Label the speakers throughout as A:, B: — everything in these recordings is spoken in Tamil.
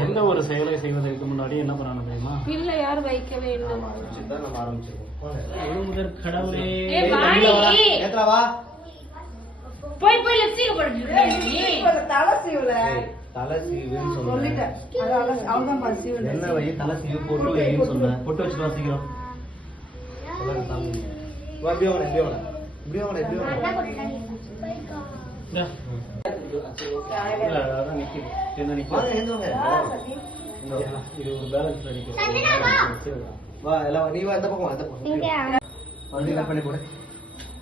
A: எந்த ஒரு செயலை செய்வதற்கு முன்னாடி என்ன பண்ணணும் தெரியுமா?
B: பிள்ளையார் வைக்க வேண்டும்.
C: தான் நம்ம ஆரம்பிச்சிருக்கோம்.
A: முதற் கடவுளே.
B: ஏய், வாடி.
C: ஏத்தலா வா.
B: போய் போய் லிப்ஸ்டிக் போட்டு
D: தலை சீவுல.
C: தலை சீவுன்னு
D: சொல்லிட்டேன்.
C: சொன்னேன் என்ன வை தலை சீவு போட்டு வைன்னு சொன்னேன். பொட்டு வச்சுட்டு வாசிக்கிறோம் சொல்லுங்க சாமி வா இப்படியே வாடா எல்லாம் நீ வா இந்த பக்கம் வா இந்த பக்கம் வந்து கட் பண்ணி போடு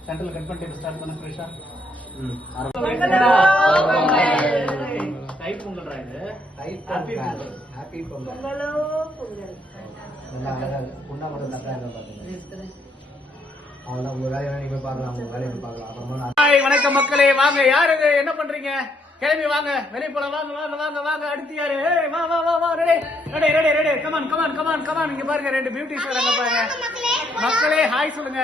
A: சென்டர்ல கட் பண்ணிட்டு ஸ்டார்ட் பண்ண ஃப்ரெஷ்ஷா
C: ம்
A: டைப் பொங்கல்ரா இது
C: ஹாப்பி பொங்கல் ஹாப்பி பொங்கல் நல்லா அழகா இருக்கு. புண்ணா மட்டும் நல்லா பாத்துங்க
A: வணக்கம் மக்களே வாங்க. யாரு இது? என்ன பண்றீங்க? கிளம்பி வாங்க. வெளிய போலாம். வாங்க வாங்க வாங்க வாங்க. அடுத்து யாரு? ஏய், வா வா வா வா. Ready ready ready ready. Come on come on come on come on இங்க பாருங்க ரெண்டு பியூட்டிஸ் வராங்க பாருங்க. மக்களே ஹாய் சொல்லுங்க.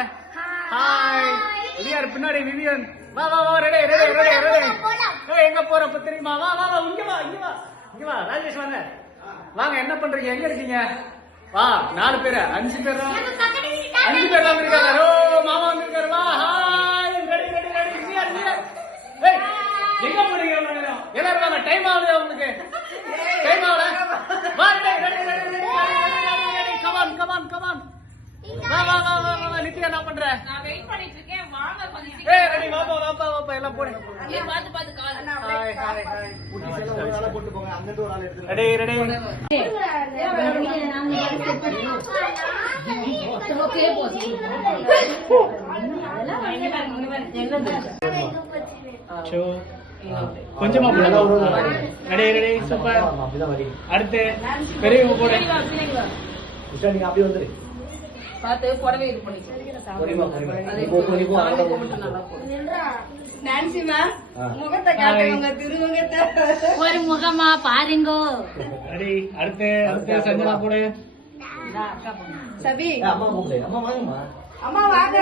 A: ஹாய் விவியர் பின்னாடி விவியன். வா வா வா ரெடி ரெடி ரெடி ரெடி. ஏய் எங்க போறப்ப தெரியுமா? வா வா வா இங்க வா இங்க வா. இங்க வா ராஜேஷ் வாங்க. வாங்க என்ன பண்றீங்க? எங்க இருக்கீங்க? வா நாலு பேரு அஞ்சு பேர்? அஞ்சு பேர் தான் ஓ மாமா வந்திருக்காரு. வா ஹாய் ரெடி ரெடி ரெடி. விவியர் ஏய் எங்க போறீங்க? எல்லாரும் வாங்க டைம் ஆகுது உங்களுக்கு? டைம் ஆகுது? வா ready ready ready ready come on come on come on வா வா வா வா நித்யா என்ன பண்ற?
B: நான் வெயிட் பண்ணிட்டு இருக்கேன். வாங்க கொஞ்சம்
A: ஏய் ரெடி வாப்பா வாப்பா வாப்பா. எல்லாம் போடு.
B: ஏய் பாத்து பாத்து கால்.
A: ஹாய் ஹாய் ஹாய்
C: குட்டி செல்ல ஒரு ஆளை போட்டு போங்க அங்கிட்டு ஒரு ஆள் எடுத்துட்டு
A: ரெடி ரெடி ஷோ கொஞ்சமா ரெடி ரெடி சூப்பர் அடுத்து பெரியவங்க போடு.
C: அப்படியே வந்துரு.
B: பாத்து புடவை இது பண்ணிக்கோ.
C: பொறிமா பொறிமா நீ போ போ, நீ போ அங்க போ.
B: நல்லா போடு.
D: நான்சி மேம்
C: ஆ.
D: முகத்தை காட்டுங்க திருமுகத்தை
B: ஒரு முகமா பாருங்கோ.
A: அடுத்து அடுத்து சஞ்சனா போடு.
D: சபி.
C: அம்மா கூப்பிடு அம்மா வாங்கம்மா.
D: அம்மா வாங்க.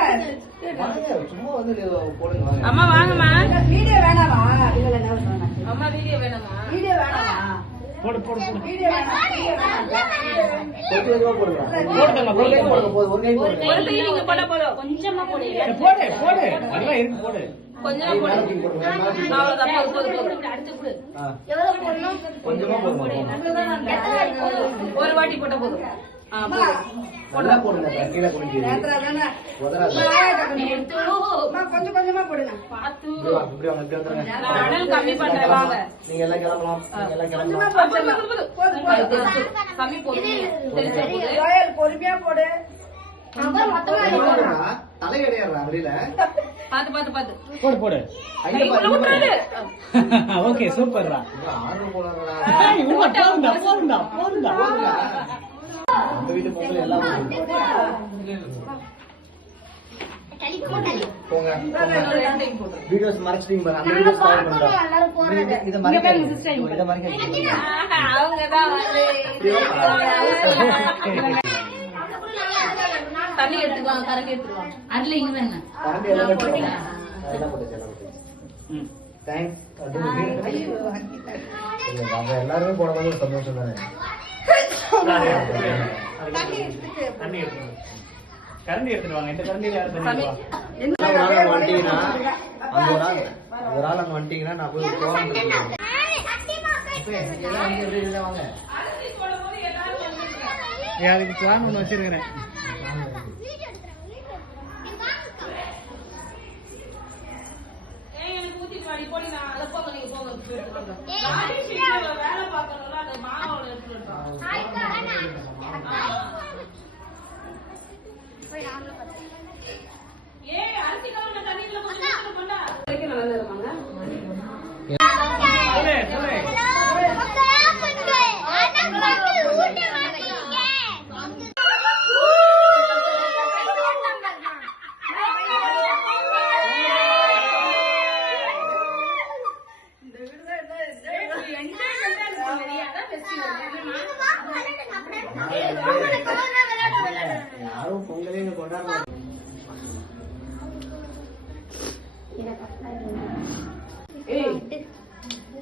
C: வாங்க சும்மா வந்து போடுங்க வாங்க.
B: அம்மா வாங்கம்மா.
D: வீடியோ வேணாமா?
C: ஒரு கை
B: போடு. போடு
A: போடு. அதெல்லாம் இருக்கு போடு
B: கொஞ்சமா போடு. ஒரு வாட்டி போட்ட போதும்.
C: நல்லா போடுங்க கீழே
D: அம்மா, கொஞ்சம் கொஞ்சமா. போடுங்க.
C: நீங்க எல்லாம் கிளம்பலாம். நீங்க எல்லாம்
D: கொஞ்சமா
C: கிளம்பலாம்.
D: போடு
B: போது, போது, போது. கம்மி போடு தெரிஞ்சா போடு.
D: ராயல் பொறுமையா போடு.
C: போடுறா, தலையடையாடுறா வெளியில.
B: பாத்து பாத்து பாத்து.
A: போடு போடு. ஓகே சூப்பர்ரா.
C: இவன் ஆர்வம் போடுறாங்கடா.
A: ஏய், உள்ள
C: போங்க வீடியோஸ் மறைச்சிட்டீங்க பாரு அந்த வீடியோஸ் இதை இதை
B: வந்து தண்ணி எடுத்துக்குவாங்க கரண்டி எடுத்துக்குவாங்க. அதுல இங்க வேணா.
C: கரண்ட் எல்லாம் போட்டுருங்க. எல்லாம் போட்டுச்சு, எல்லாம் போட்டுச்சு.
A: ம்.
C: Thanks. அது இல்ல, நம்ம எல்லாருமே போடும்போது ஒரு சந்தோஷம் தானே.
A: கரண்டி எடுத்துட்டு வாங்க. இந்த கரண்டியில வா.
C: ஒரு ஆள் அங்க வந்துட்டீங்கன்னா நான் போய் போறேன்
A: அதுக்கு பிளான் ஒன்று வச்சிருக்கிறேன்.
B: வாடி போடி நான் அதை போங்க நீங்க போங்க வேலை பார்க்கணும்ல அந்த மாவோட ஏய் அரிசி கவர்ன தண்ணிக்குள்ள கொஞ்சம் நல்லா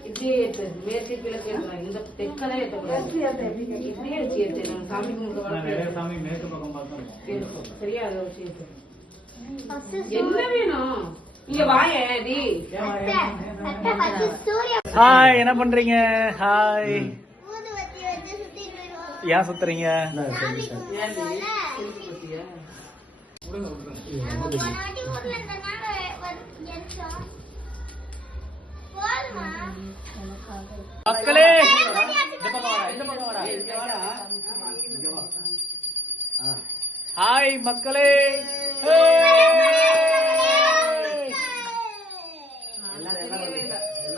B: இப்படியே மேற்கு கிழக்கு இந்த தெற்கதான் இப்படியே வச்சு நம்ம சாமி கும்பிட்டு சரியா அதை வச்சு என்ன வேணும்? இங்க வாய
A: ஹாய் என்ன பண்றீங்க? ஹாய். ஏன் சுத்துறீங்க?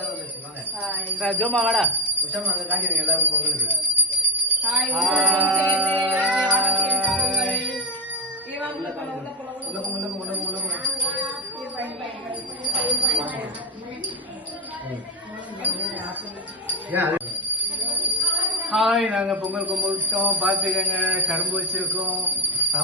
C: வந்து வாங்க.
A: அஹ் ஜோமா வாடா.
C: உஷாமா அங்க காட்டிடுங்க எல்லாரும் பொங்கலுக்கு
B: ஹாய்.
C: உள்ள
A: ஹாய் நாங்க பொங்கல் கும்பிட்டோம் பாத்துக்கங்க கரும்பு வச்சிருக்கோம்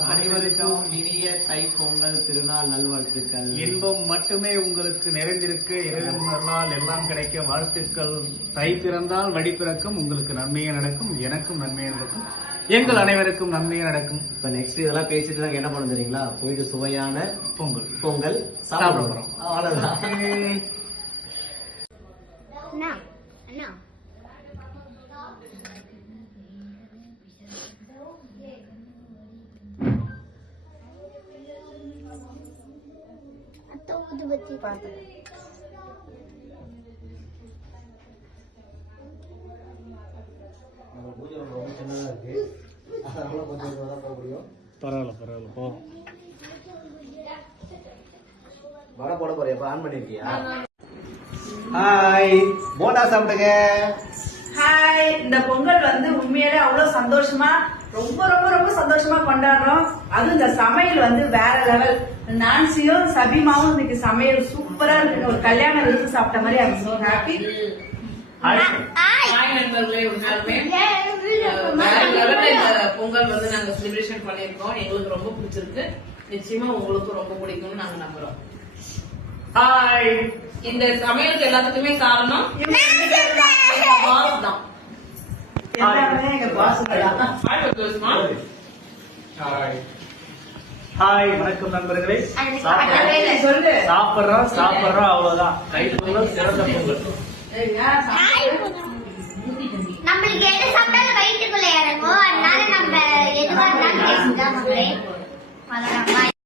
C: அனைவருக்கும். இனிய தை பொங்கல் திருநாள் நல்வாழ்த்துக்கள்.
A: இன்பம் மட்டுமே உங்களுக்கு நிறைந்திருக்க. இறைவன் அருளால் எல்லாம் கிடைக்க வாழ்த்துக்கள். தை பிறந்தால் வழி பிறக்கும். உங்களுக்கு நன்மையே நடக்கும். எனக்கும் நன்மையே நடக்கும். எங்கள் அனைவருக்கும் நன்மையே நடக்கும்.
C: இப்ப நெக்ஸ்ட் இதெல்லாம் பேசிட்டு நாங்க என்ன பண்ண தெரியுங்களா? போயிட்டு சுவையான
A: பொங்கல்.
C: பொங்கல்
A: சாப்பிட. போறோம்.
C: அவ்வளவுதான்.
E: அண்ணா அண்ணா அத்தை ஊதுபத்தி பார்த்தேன்
C: நம்ம பூஜை room ரொம்ப சின்னதா இருக்கு அதனால கொஞ்சம் இதுவா தான் போக முடியும்
A: பரவாயில்ல பரவாயில்ல போ
C: வடை போட போறியா இப்ப ஆன் பண்ணிருக்கியா hi bonda சாப்பிடுங்க.
D: ஹாய் இந்த பொங்கல் வந்து உண்மையிலே அவ்வளவு சந்தோஷமா ரொம்ப ரொம்ப ரொம்ப சந்தோஷமா கொண்டாடுறோம். அதுவும் இந்த சமையல் வந்து வேற லெவல் நான்சியும் சபிமாவும் இன்னைக்கு சமையல் சூப்பரா இருக்கு. ஒரு கல்யாண விருந்து சாப்பிட்ட மாதிரி I'm so happy
A: hi
B: hi நண்பர்களே. உண்மையாலுமே வேற லெவல்ல இந்த பொங்கல் வந்து நாங்க செலிப்ரேஷன் பண்ணிருக்கோம் எங்களுக்கு ரொம்ப பிடிச்சிருக்கு. நிச்சயமா உங்களுக்கும் ரொம்ப பிடிக்கும்னு நாங்க நம்புறோம்.
A: ஹாய்
B: இந்த சமையலுக்கு எல்லாத்துக்குமே காரணம் தான்
A: ஹாய் வணக்கம் நண்பர்களே.
D: சொல்லு
A: சாப்பிடுறோம் சாப்பிடுறோம் அவ்வளவுதான். தை பொங்கல் சிறந்த பொங்கல்.
E: நம்மளுக்கு எது சாப்பிட்டாலும் வயிற்றுக்குள்ள இறங்கும். அதனால நம்ம எதுவா இருந்தாலும் பேசுதான் மக்களே அவ்வளவுதான். Bye.